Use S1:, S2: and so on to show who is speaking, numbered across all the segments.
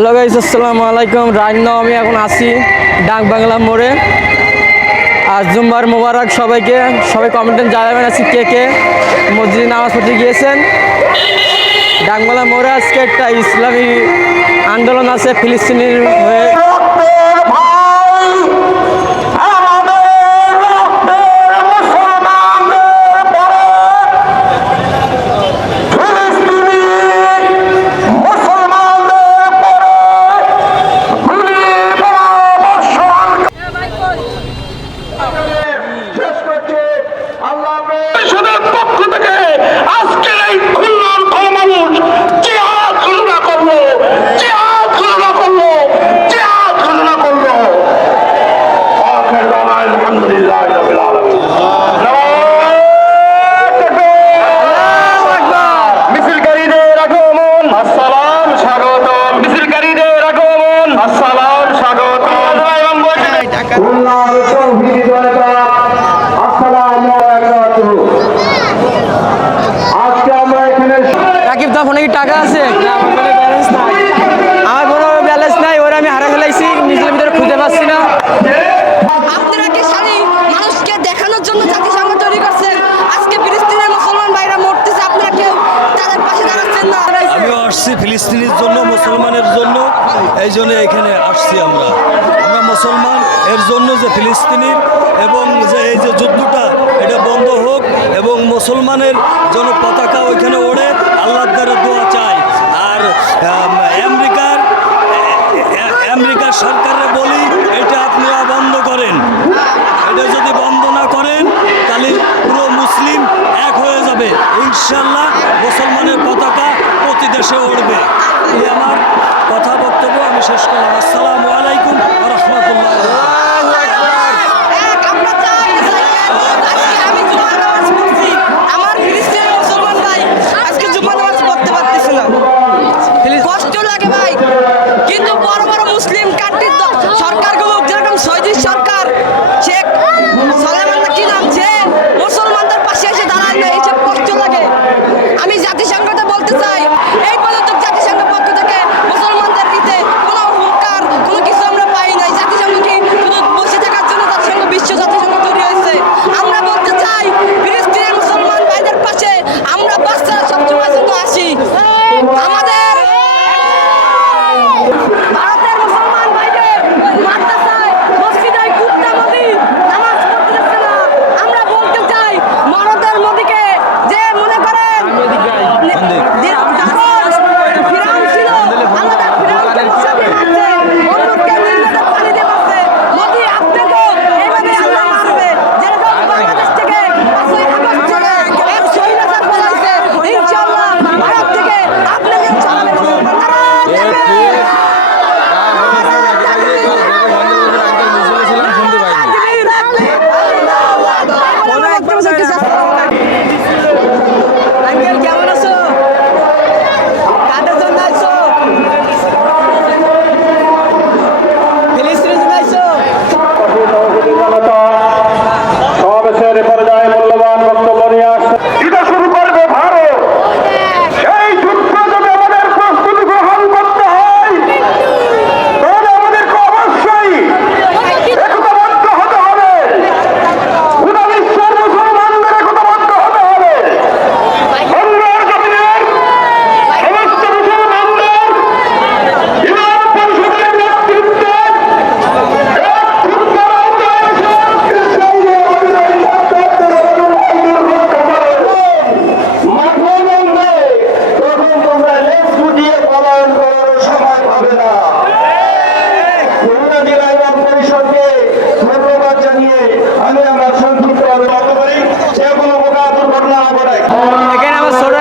S1: Hello guys আসসালামু আলাইকুম রাজনা আমি এখন আসি ডাক বাংলা মোড়ে। আর জুম্বার মোবারক সবাইকে, সবাই কমেন্টে জানাবেন আছি কে কে মসজিদে নামাজ পড়তে গিয়েছেন। ডাকবাংলা মোড়ে আজকে একটা ইসলামী আন্দোলন আছে, ফিলিস্তিনির হয়ে। কি টাকা আছে? আমার কোনো ব্যালেন্স নাই। ওরা আমি হারা ফেলাইছি নিজের ভিতরে খুঁজে পাচ্ছি না।
S2: আপনারা কি খালি মানুষকে দেখানোর জন্য জাতিসংঘ তৈরি করছেন আজকে ফিলিস্তিনের মুসলমান ভাইরা মরতেছে আপনারা কেউ তাদের পাশে দাঁড়াচ্ছেন না।
S3: আমিও আসছি ফিলিস্তিনির জন্য মুসলমানের জন্য। এই জন্য এখানে আসছি আমরা। আমরা মুসলমান এর জন্য যে ফিলিস্তিনির এবং যে এই যে যুদ্ধটা এটা বন্ধ হোক এবং মুসলমানের জন্য পতাকা ওইখানে ওড়ে আল্লাহর দ্বারা দোয়া চাই। আর আমেরিকার আমেরিকার সরকারে বলি, এটা আপনারা বন্ধ করেন। এটা যদি বন্ধ না করেন, তাহলে পুরো মুসলিম এক হয়ে যাবে। ইনশাল্লাহ মুসলমানের পতাকা প্রতি দেশে উড়বে। এই আমার কথা বক্তব্য, আমি শেষ করলাম। আসসালামু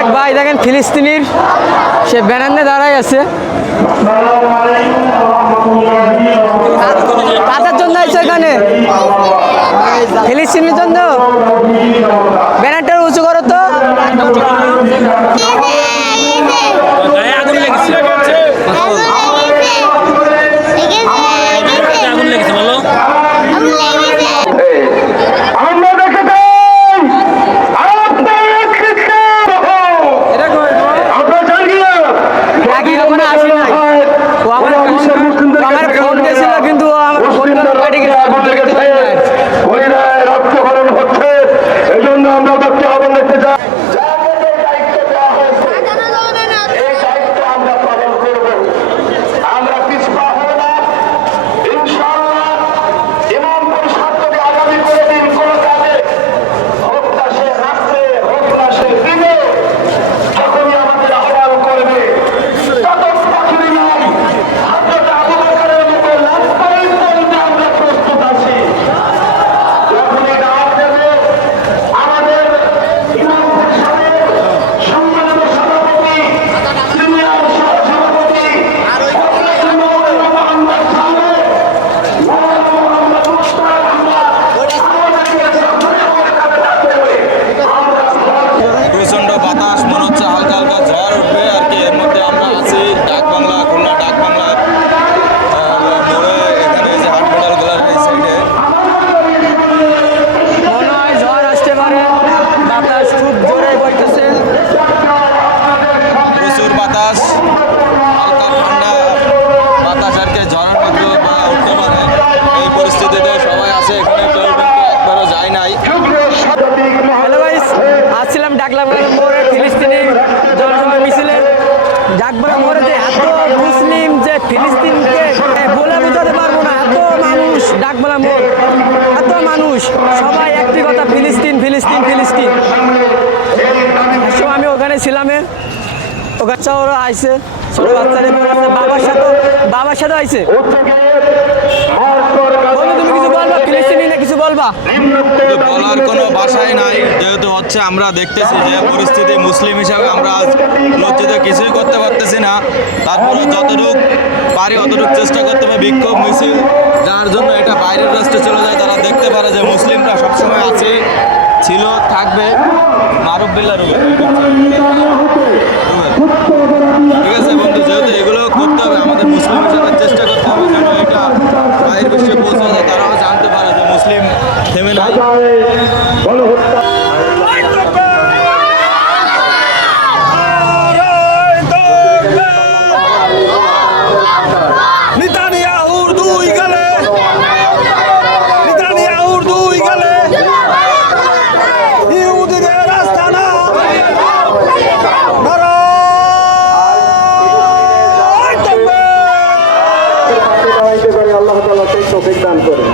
S2: এক ভাই,
S1: দেখেন ফিলিস্তিনির সে ব্যানান্নে দাঁড়াই আছে। কাদের জন্য আছে এখানে? ফিলিস্তিনের জন্য? ব্যানারটা উঁচু করো তো। আমাদের কাছে সবাই একটি কথা, ফিলিস্তিন ফিলিস্তিন ফিলিস্তিন। আমি ওখানে ছিলাম ওখানে বাবার সাথে বাবার সাথে কিছু বলবা?
S4: বলার কোনো ভাষাই নাই, যেহেতু হচ্ছে আমরা দেখতেছি যে পরিস্থিতি মুসলিম হিসাবে আমরা আজ লজ্জিত কিছুই করতে পারতেছি না। তারপরে যতটুক পারি, অতটুকু চেষ্টা করতে হবে, বিক্ষোভ মিছিল, যার জন্য এটা বাইরের রাষ্ট্রে চলে যায় ঠিক আছে বন্ধু যেহেতু এগুলো করতে হবে আমাদের মুসলিম হিসাবে চেষ্টা করতে হবে যেন এটা বাইরের বিশ্বে পৌঁছে যায়। তারাও জানতে পারে যে মুসলিম থেমে নাই।
S5: দান করে